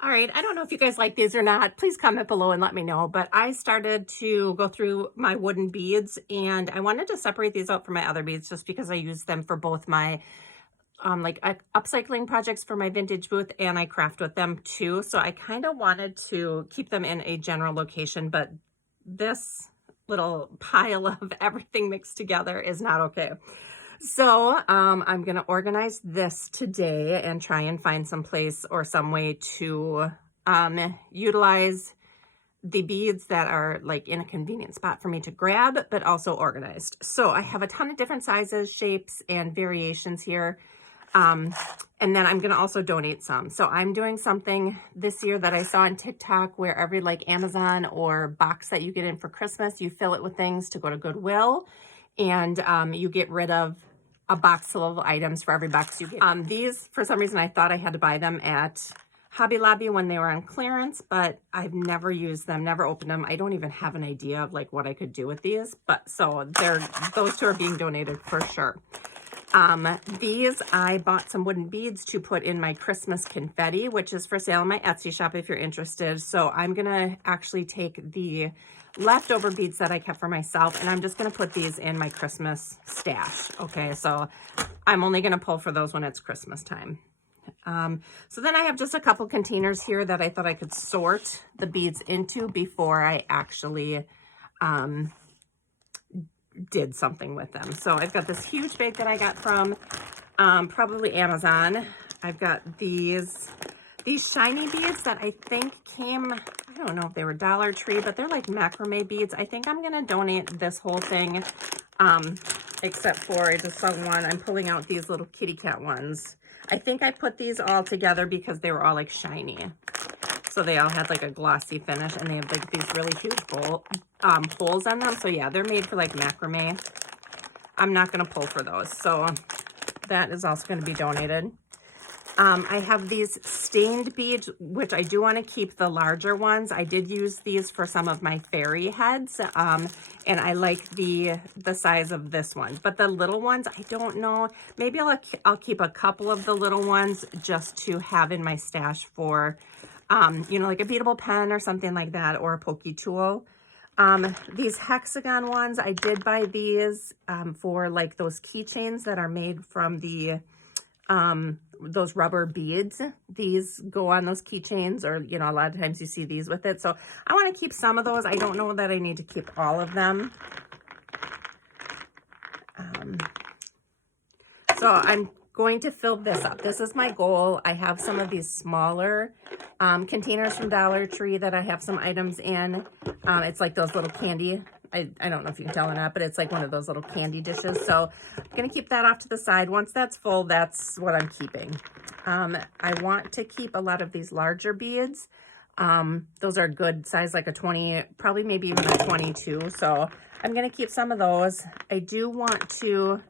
All right, I don't know if you guys like these or not. Please comment below and let me know. But I started to go through my wooden beads, and I wanted to separate these out from my other beads just because I use them for both my upcycling projects for my vintage booth, and I craft with them too. So I kind of wanted to keep them in a general location, but this little pile of everything mixed together is not okay. So I'm going to organize this today and try and find some place or some way to utilize the beads that are like in a convenient spot for me to grab, but also organized. So I have a ton of different sizes, shapes, and variations here. And then I'm going to also donate some. So I'm doing something this year that I saw on TikTok where every like Amazon or box that you get in for Christmas, you fill it with things to go to Goodwill, and you get rid of a box full of items for every box you get. These, for some reason, I thought I had to buy them at Hobby Lobby when they were on clearance, but I've never used them, never opened them. I don't even have an idea of like what I could do with these, but so those two are being donated for sure. These, I bought some wooden beads to put in my Christmas confetti, which is for sale on my Etsy shop if you're interested. So I'm going to actually take the leftover beads that I kept for myself, and I'm just going to put these in my Christmas stash. Okay, so I'm only going to pull for those when it's Christmas time. So then I have just a couple containers here that I thought I could sort the beads into before I actually did something with them. So I've got this huge bag that I got from probably Amazon. I've got these shiny beads that I think came, I don't know if they were Dollar Tree, but they're like macrame beads. I think I'm going to donate this whole thing, except for I just saw one. I'm pulling out these little kitty cat ones. I think I put these all together because they were all like shiny. So they all had like a glossy finish, and they have like these really huge holes on them. So yeah, they're made for like macrame. I'm not going to pull for those. So that is also going to be donated. I have these stained beads, which I do want to keep the larger ones. I did use these for some of my fairy heads, and I like the size of this one. But the little ones, I don't know. Maybe I'll keep a couple of the little ones just to have in my stash for, you know, like a beadable pen or something like that, or a pokey tool. These hexagon ones, I did buy these for like those keychains that are made from the those rubber beads. These go on those keychains, or you know, a lot of times you see these with it. So I want to keep some of those. I don't know that I need to keep all of them. So I'm going to fill this up. This is my goal. I have some of these smaller containers from Dollar Tree that I have some items in. It's like those little candy, I don't know if you can tell or not, but it's like one of those little candy dishes. So I'm going to keep that off to the side. Once that's full, that's what I'm keeping. I want to keep a lot of these larger beads. Those are good size, like a 20, probably maybe even a 22. So I'm going to keep some of those. I do want to,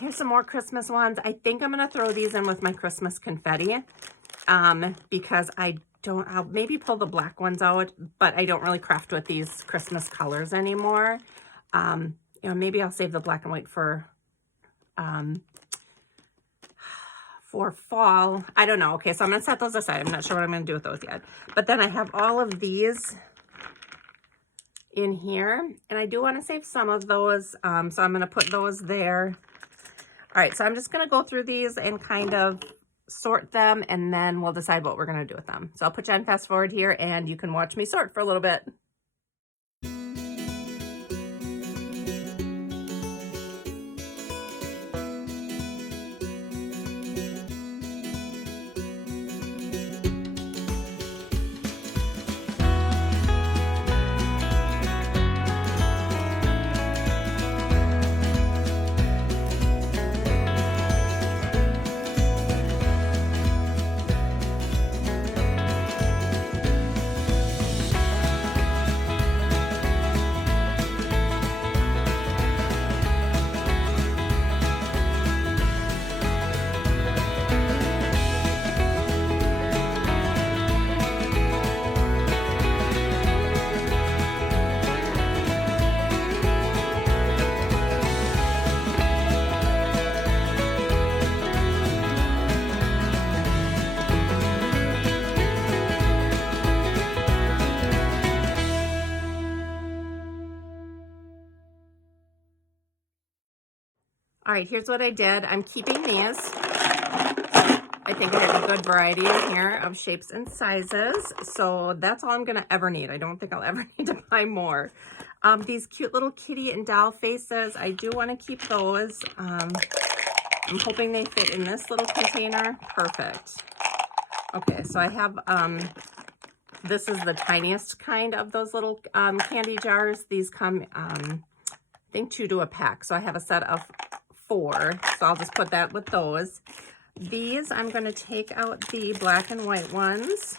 here's some more Christmas ones. I think I'm going to throw these in with my Christmas confetti, because I'll maybe pull the black ones out, but I don't really craft with these Christmas colors anymore. You know, maybe I'll save the black and white for fall. I don't know. Okay, so I'm going to set those aside. I'm not sure what I'm going to do with those yet. But then I have all of these in here, and I do want to save some of those. So I'm going to put those there. All right, so I'm just going to go through these and kind of sort them, and then we'll decide what we're going to do with them. So I'll put you on fast forward here, and you can watch me sort for a little bit. All right, here's what I did. I'm keeping these. I think I have a good variety in here of shapes and sizes. So that's all I'm gonna ever need. I don't think I'll ever need to buy more. These cute little kitty and doll faces, I do wanna keep those. I'm hoping they fit in this little container. Perfect. Okay, so I have, this is the tiniest kind of those little candy jars. These come, I think 2 to a pack. So I have a set of 4. So I'll just put that with those. These, I'm going to take out the black and white ones.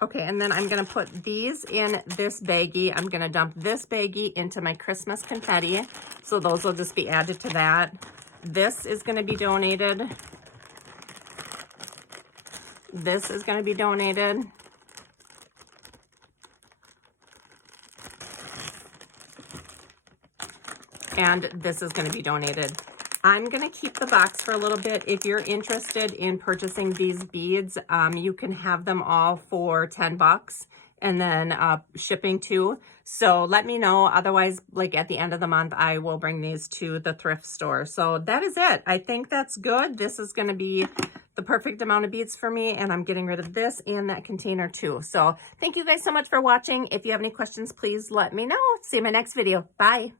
Okay, and then I'm gonna put these in this baggie. I'm gonna dump this baggie into my Christmas confetti. So those will just be added to that. This is gonna be donated. This is gonna be donated. And this is gonna be donated. I'm gonna keep the box for a little bit. If you're interested in purchasing these beads, you can have them all for 10 bucks and then shipping too. So let me know. Otherwise, like at the end of the month, I will bring these to the thrift store. So that is it. I think that's good. This is gonna be the perfect amount of beads for me, and I'm getting rid of this and that container too. So thank you guys so much for watching. If you have any questions, please let me know. See you in my next video. Bye.